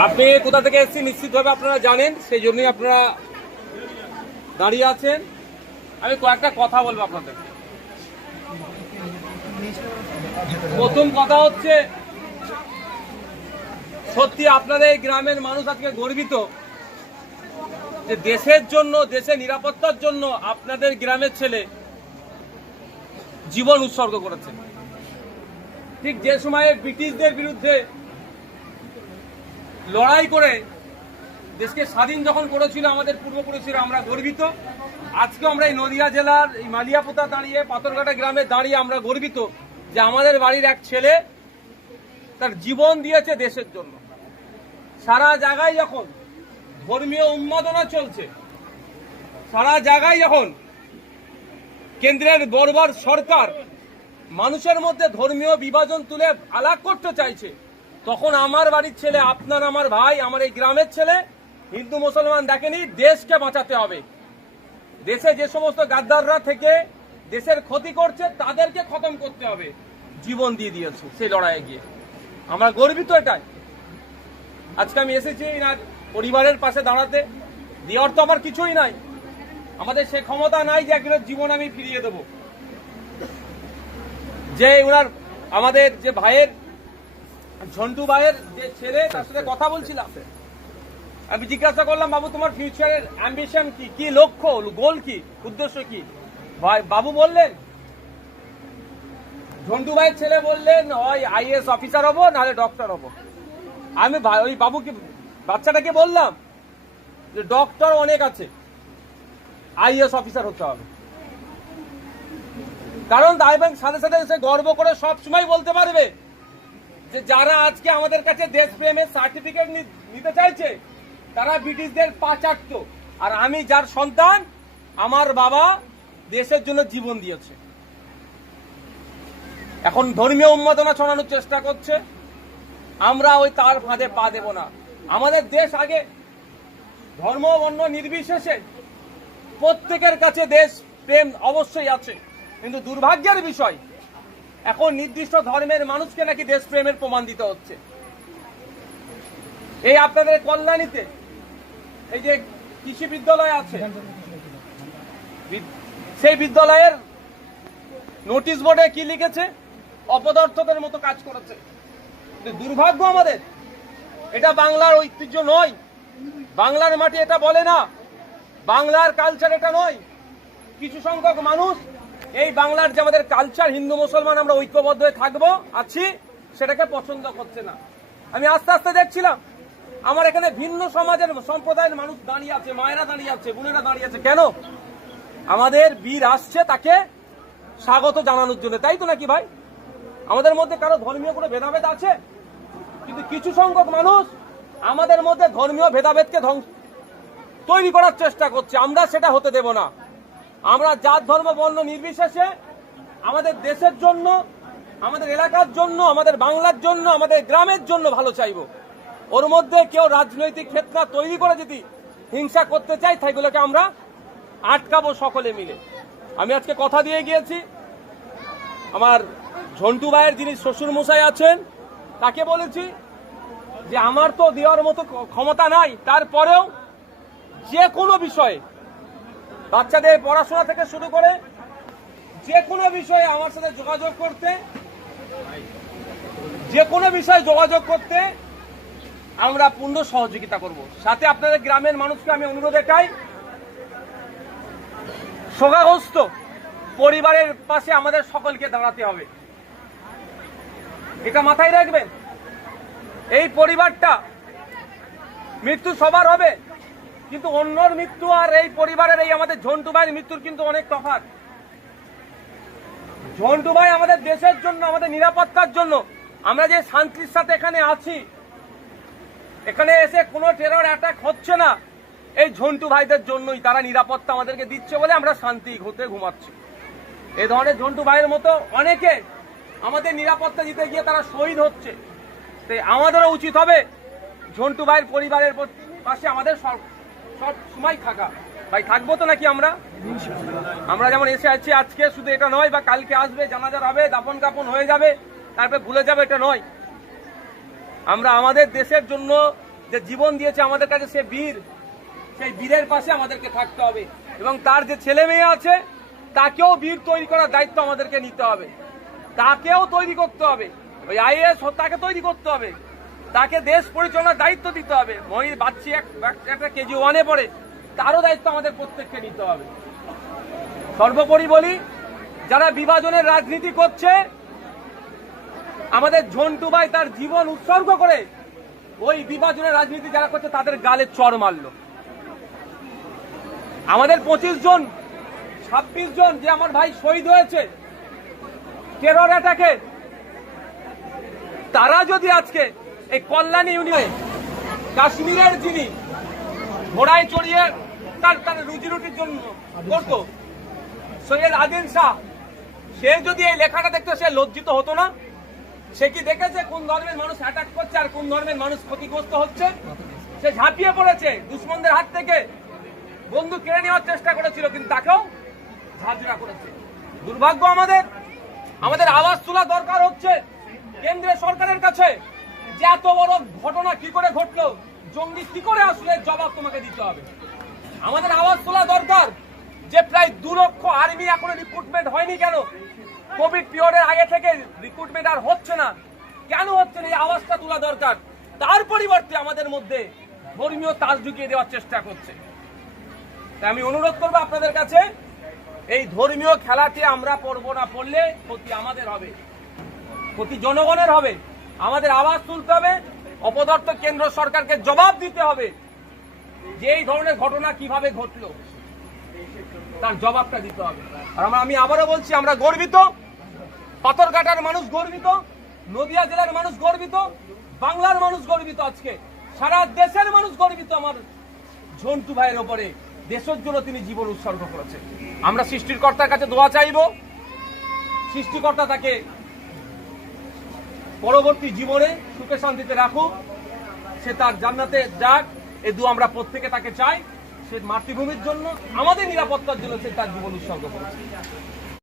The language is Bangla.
আপনি কোথা থেকে এসেছেন নিশ্চিতভাবে আপনারা জানেন, সেই জন্যই আপনারা দাঁড়িয়ে আছেন। আমি কয়েকটা কথা বলবো আপনাদের। প্রথম কথা হচ্ছে, সত্যি আপনাদের এই গ্রামের মানুষ আজকে গর্বিত যে দেশের জন্য, দেশের নিরাপত্তার জন্য আপনাদের গ্রামের ছেলে জীবন উৎসর্গ করেছে। ঠিক যে সময়ে ব্রিটিশদের বিরুদ্ধে লড়াই করে দেশকে স্বাধীন যখন করেছিল আমাদের পূর্বপুরুষেরা, আমরা গর্বিত। আজকে আমরা এই নদিয়া জেলার এই মালিয়াপোতা দাঁড়িয়ে, পাথরঘাটা গ্রামে দাঁড়িয়ে আমরা গর্বিত যে আমাদের বাড়ির এক ছেলে তার জীবন দিয়েছে দেশের জন্য। সারা জায়গায় যখন ধর্মীয় উন্মাদনা চলছে, সারা জায়গায় যখন কেন্দ্রের বর্বর সরকার মানুষের মধ্যে ধর্মীয় বিভাজন তুলে আলাগ করতে চাইছে, তখন আমার বাড়ির ছেলে, আপনার আমার ভাই, আমার এই গ্রামের ছেলে হিন্দু মুসলমান দেখেনি, দেশকে বাঁচাতে হবে। দেশে যে সমস্ত গাদ্দাররা থেকে দেশের ক্ষতি করছে তাদেরকে খতম করতে হবে, জীবন দিয়ে দিয়েছে সেই লড়াইয়ে গিয়ে। আমরা গর্বিত এটাই। আজকে আমি এসেছি এনার পরিবারের পাশে দাঁড়াতে। দেওয়ার তো আমার কিছুই নাই, আমাদের সে ক্ষমতা নাই যে একজনের জীবন আমি ফিরিয়ে দেব। যে ওনার আমাদের যে ভাইয়ের, ঝন্টু ভাইয়ের যে ছেলে, তার সাথে কথা বলছিলাম। আমি জিজ্ঞাসা করলাম, বাবু তোমার ফিউচারের অ্যাম্বিশন কি, কি লক্ষ্য, গোল কি, উদ্দেশ্য কি? ভাই বাবু বললেন, ঝন্টু ভাইয়ের ছেলে বললেন, হয় আইএএস অফিসার হবো, নাহলে ডক্টর হবো। আমি ওই বাবুকে, বাচ্চাটাকে বললাম যে ডক্টর অনেক আছে, আইএএস অফিসার হতে হবে। কারণ তাইবেন সাথে সাথে সে গর্ব করে সব সময় বলতে পারবে যে যারা আজকে আমাদের কাছে দেশপ্রেমের সার্টিফিকেট নিতে চাইছে তারা ব্রিটিশদের পা চাটতো, আর আমি যার সন্তান, আমার বাবা দেশের জন্য জীবন দিয়েছে। এখন ধর্মীয় উন্মাদনা ছড়ানোর চেষ্টা করছে, আমরা ওই তার ফাঁদে পা দেব না। আমাদের দেশ আগে ধর্ম বর্ণ নির্বিশেষে প্রত্যেকের কাছে দেশ প্রেম অবশ্যই আছে, কিন্তু দুর্ভাগ্যের বিষয় এখন নির্দিষ্ট ধর্মের মানুষকে নাকি দেশপ্রেমের প্রমাণ দিতে হচ্ছে। এই আপনাদের কল্যাণীতে এই যে কৃষি বিদ্যালয় আছে, সেই বিদ্যালয়ের নোটিশ বোর্ডে কি লিখেছে? অপদার্থদের মতো কাজ করেছে। দুর্ভাগ্য আমাদের, এটা বাংলার ঐতিহ্য নয়, বাংলার মাটি এটা বলে না, বাংলার কালচার এটা নয়। কিছু সংখ্যক মানুষ এই বাংলার যে আমাদের কালচার, হিন্দু মুসলমান আমরা ঐক্যবদ্ধ হয়ে থাকবো আছি, সেটাকে পছন্দ করছে না। আমি আস্তে আস্তে দেখছিলাম আমার এখানে ভিন্ন সমাজের সম্প্রদায়ের মানুষ দাঁড়িয়ে আছে, মায়েরা দাঁড়িয়ে আছে, বোনেরা দাঁড়িয়ে আছে। কেন? আমাদের বীর আসছে তাকে স্বাগত জানানোর জন্য, তাই তো নাকি ভাই? আমাদের মধ্যে কারো ধর্মীয় কোনো ভেদাভেদ আছে? কিন্তু কিছু সংখ্যক মানুষ আমাদের মধ্যে ধর্মীয় ভেদাভেদকে তৈরি করার চেষ্টা করছে, আমরা সেটা হতে দেব না। আমরা জাত ধর্ম বর্ণ নির্বিশেষে আমাদের দেশের জন্য, আমাদের এলাকার জন্য, আমাদের বাংলার জন্য, আমাদের গ্রামের জন্য ভালো চাইব। ওর মধ্যে কেউ রাজনৈতিক ক্ষেত্র তৈরি করে যদি হিংসা করতে চাই, সেগুলোকে আমরা আটকাবো সকলে মিলে। আমি আজকে কথা দিয়ে গিয়েছি, আমার ঝন্টু ভাইয়ের যিনি শ্বশুর মশাই আছেন তাকে বলেছি যে আমার তো দেওয়ার মতো ক্ষমতা নাই, তারপরেও যে কোনো বিষয়ে, বাচ্চাদের পড়াশোনা থেকে শুরু করে যে কোনো বিষয়ে আমার সাথে যোগাযোগ করতে, যে কোনো বিষয়ে যোগাযোগ করতে আমরা পূর্ণ সহযোগিতা করব। সাথে আপনাদের গ্রামের মানুষকে আমি অনুরোধ এটাই, শোকাগ্রস্ত পরিবারের পাশে আমাদের সকলকে দাঁড়াতে হবে, এটা মাথায় রাখবেন। এই পরিবারটা, মৃত্যু সবার হবে, কিন্তু অন্যর মৃত্যু আর এই পরিবারের, এই আমাদের ঝন্টু ভাইয়ের মৃত্যুর কিন্তু অনেক তফাৎ। ঝন্টু ভাই আমাদের দেশের জন্য, আমাদের নিরাপত্তার জন্য, আমরা যে শান্তির সাথে এখানে আছি, এখানে এসে কোনো টেরর অ্যাটাক হচ্ছে না, এই ঝন্টু ভাইদের জন্যই। তারা নিরাপত্তা আমাদেরকে দিচ্ছে বলে আমরা শান্তি ঘুরতে ঘুমাচ্ছি। এই ধরনের ঝন্টু ভাইয়ের মতো অনেকে আমাদের নিরাপত্তা দিতে গিয়ে তারা শহীদ হচ্ছে। তাই আমাদেরও উচিত হবে ঝন্টু ভাইয়ের পরিবারের পাশে আমাদের সব সময় থাকা। ভাই থাকবো তো নাকি? আমরা যেমন এসে আছি আজকে, শুধু এটা নয় বা কালকে আসবে, জানাজার হবে, দাফন কাপন হয়ে যাবে, তারপরে ভুলে যাবে, এটা নয়। আমরা আমাদের দেশের জন্য যে জীবন দিয়েছে আমাদের কাছে, সে বীর, সেই বীরের পাশে আমাদেরকে থাকতে হবে এবং তার যে ছেলে মেয়ে আছে তাকেও বীর তৈরি করার দায়িত্ব আমাদেরকে নিতে হবে, তাকেও তৈরি করতে হবে। ওই আইএএস তাকে তৈরি করতে হবে, তাকে দেশ পরিচালনার দায়িত্ব দিতে হবে। মহিলা বাচ্চি একটা কেজি 1-এ পড়ে, তারও দায়িত্ব আমাদের প্রত্যেককে নিতে হবে। সর্বোপরি বলি, যারা বিভাজনের রাজনীতি করছে, আমাদের ঝন্টু ভাই তার জীবন উৎসর্গ করে ওই বিভাজনের রাজনীতি যারা করছে তাদের গালে চড় মারলো। আমাদের 25 জন 26 জন যে আমার ভাই শহীদ হয়েছে টেরর অ্যাটাকে, তারা যদি আজকে এই কল্যাণী ইউনিয়নে কাশ্মীরের যিনি ঘোড়ায় চড়িয়ে তার রুজি রুটির জন্য করতো সৈয়দ আদিল শাহ, সে যদি এই লেখাটা দেখতো সে লজ্জিত হতো না? সে কি দেখেছে কোন ধর্মের মানুষ অ্যাটাক করছে আর কোন ধর্মের মানুষ ক্ষতিগ্রস্ত হচ্ছে? সে ঝাঁপিয়ে পড়েছে দুশ্মনদের হাত থেকে, বন্দুক কেড়ে নেওয়ার চেষ্টা করেছিল, কিন্তু তাকেও ঝাঁঝরা করেছে। দুর্ভাগ্য আমাদের আওয়াজ তোলা দরকার হচ্ছে কেন্দ্রীয় সরকারের কাছে, যে এত বড় ঘটনা কি করে ঘটলো, জঙ্গি কি করে আসলে, জবাব তোমাকে দিতে হবে। আমাদের আওয়াজ তোলা দরকার যে প্রায় 2 লক্ষ আর্মি এখনো রিক্রুটমেন্ট হয়নি কেন? কোভিড পিরিয়ডের আগে থেকে রিক্রুটমেন্ট আর হচ্ছে না, কেন হচ্ছে না? এই আওয়াজটা তোলা দরকার। তার পরিবর্তে আমাদের মধ্যে ধর্মীয় তাস ঢুকিয়ে দেওয়ার চেষ্টা করছে। তাই আমি অনুরোধ করবো আপনাদের কাছে, এই ধর্মীয় খেলাতে আমরা পড়বো না, পড়লে ক্ষতি আমাদের হবে, ক্ষতি জনগণের হবে। আমাদের আওয়াজ তুলতে হবে, অপদার্থ কেন্দ্র সরকারকে জবাব দিতে হবে যে এই ধরনের ঘটনা কিভাবে ঘটলো, তার জবাবটা দিতে হবে। আর আমি আবারও বলছি, আমরা গর্বিত, পাথরঘাটার মানুষ গর্বিত, নদিয়া জেলার মানুষ গর্বিত, বাংলার মানুষ গর্বিত, আজকে সারা দেশের মানুষ গর্বিত আমার ঝন্টু ভাইয়ের ওপরে। দেশের জন্য তিনি জীবন উৎসর্গ করেছেন। আমরা সৃষ্টিকর্তার কাছে দোয়া চাইব, সৃষ্টিকর্তা তাকে পরবর্তী জীবনে সুখে শান্তিতে রাখুক, সে তার জান্নাতে যাক, এই দোয়া আমরা প্রত্যেকে তাকে চাই। সে মাতৃভূমির জন্য, আমাদের নিরাপত্তার জন্য সে তার জীবন উৎসর্গ করেছে।